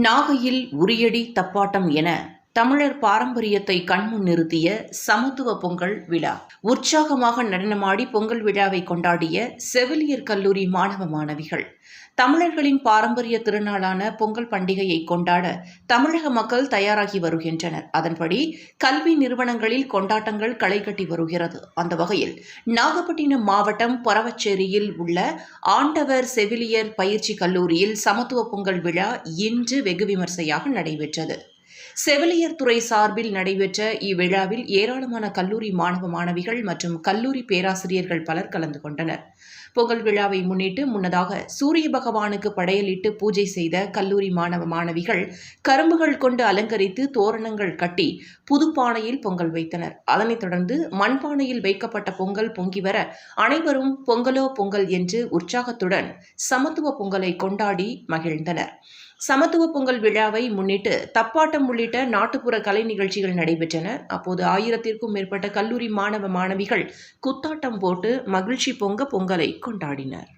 நாகையில் உரியடி தப்பாட்டம் என தமிழர் பாரம்பரியத்தை கண்முன் நிறுத்திய சமத்துவ பொங்கல் விழா. உற்சாகமாக நடனமாடி பொங்கல் விழாவை கொண்டாடிய செவிலியர் கல்லூரி மாணவ மாணவிகள். தமிழர்களின் பாரம்பரிய திருநாளான பொங்கல் பண்டிகையை கொண்டாட தமிழக மக்கள் தயாராகி வருகின்றனர். அதன்படி கல்வி நிறுவனங்களில் கொண்டாட்டங்கள் களை கட்டி வருகிறது. அந்த வகையில் நாகப்பட்டினம் மாவட்டம் பரவச்சேரியில் உள்ள ஆண்டவர் செவிலியர் பயிற்சி கல்லூரியில் சமத்துவ பொங்கல் விழா இன்று வெகு விமர்சையாக நடைபெற்றது. செவிலியர் துறை சார்பில் நடைபெற்ற இவ்விழாவில் ஏராளமான கல்லூரி மாணவ மாணவிகள் மற்றும் கல்லூரி பேராசிரியர்கள் பலர் கலந்து கொண்டனர். பொங்கல் விழாவை முன்னிட்டு முன்னதாக சூரிய பகவானுக்கு படையலிட்டு பூஜை செய்த கல்லூரி மாணவ மாணவிகள் கரும்புகள் கொண்டு அலங்கரித்து தோரணங்கள் கட்டி புதுப்பானையில் பொங்கல் வைத்தனர். அதனைத் தொடர்ந்து மண்பானையில் வைக்கப்பட்ட பொங்கல் பொங்கி வர அனைவரும் பொங்கலோ பொங்கல் என்று உற்சாகத்துடன் சமத்துவ பொங்கலை கொண்டாடி மகிழ்ந்தனர். சமத்துவ பொங்கல் விழாவை முன்னிட்டு தப்பாட்டம் உள்ளிட்ட நாட்டுப்புற கலை நிகழ்ச்சிகள் நடைபெற்றன. அப்போது ஆயிரத்திற்கும் மேற்பட்ட கல்லூரி மாணவ மாணவிகள் குத்தாட்டம் போட்டு மகிழ்ச்சி பொங்க பொங்கலை கொண்டாடினர்.